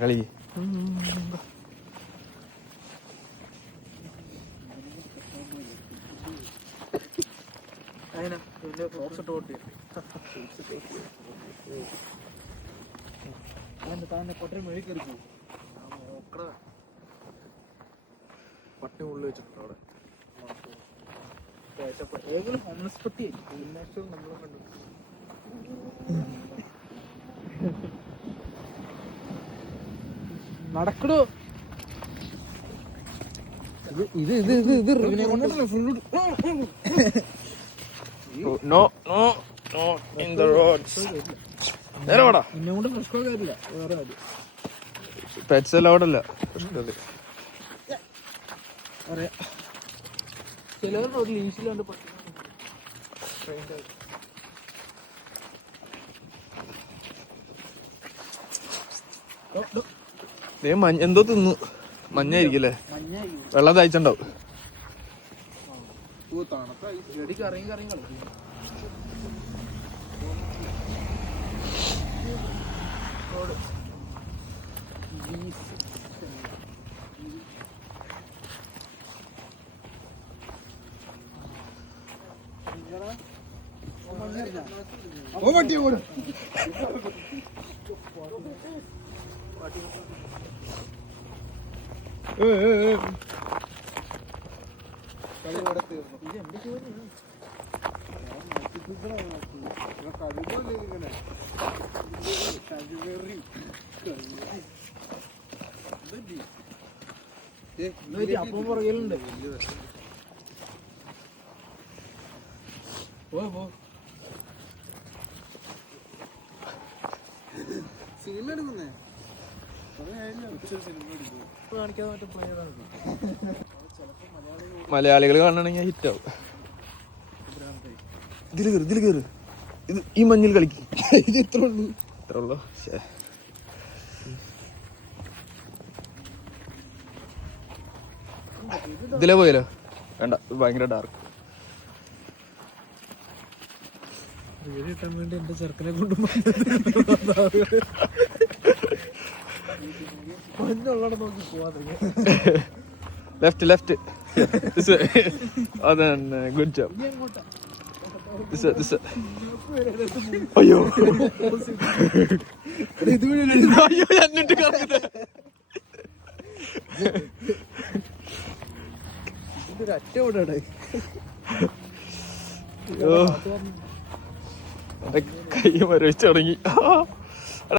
കളി പട്ടി ഉള്ളിൽ വെച്ചിട്ടുണ്ട് അവിടെ. ഏതെങ്കിലും ഹോംലെസ് പട്ടി നമ്മളെ കണ്ടു. നടക്കടോ. ഇത് ഇത് ഇത് ഇത് റിവിനെ കൊണ്ടല്ലേ full. No no no in the roads. നേരെ വാടാ. എന്നെ കൊണ്ട് പ്രശ്നം കാര്യമില്ല. വേറെ കാര്യം പെറ്റ്സ് എല്ലാം അവിടെ അല്ല പ്രശ്നമില്ല. അറിയാം. ചിലവരുടെ ഒരു ലീസിലാണ്ട് പട്ടി എന്തോ തിന്നു. മഞ്ഞായിരിക്കും. വെള്ളം തയ്ച്ചുണ്ടാവും. കറങ്ങി കറങ്ങി കളിക്കും. അപ്പം പുറകിലുണ്ട്. സിനിമ മലയാളികൾ കാണണമെങ്കിൽ ഹിറ്റാവും. ഇതില് കയറ്. ഇത് ഈ മഞ്ഞിൽ കളിക്കും. ഇത് ഇത്ര ഉള്ളു. ഇതിലേ പോയാലോ? വേണ്ട, ഭയങ്കര ഡാർക്ക്. കിട്ടാൻ വേണ്ടി എന്റെ ചെറുക്കനെ കൊണ്ട് മഞ്ഞുള്ളടം നോക്കി പോവാതെ. ലെഫ്റ്റ്. അതന്നെ, ഗുഡ് ജോബ്. അയ്യോ എന്നിട്ട് ഒറ്റ ഓടാടേ. കൈ മരവിച്ച് തുടങ്ങി.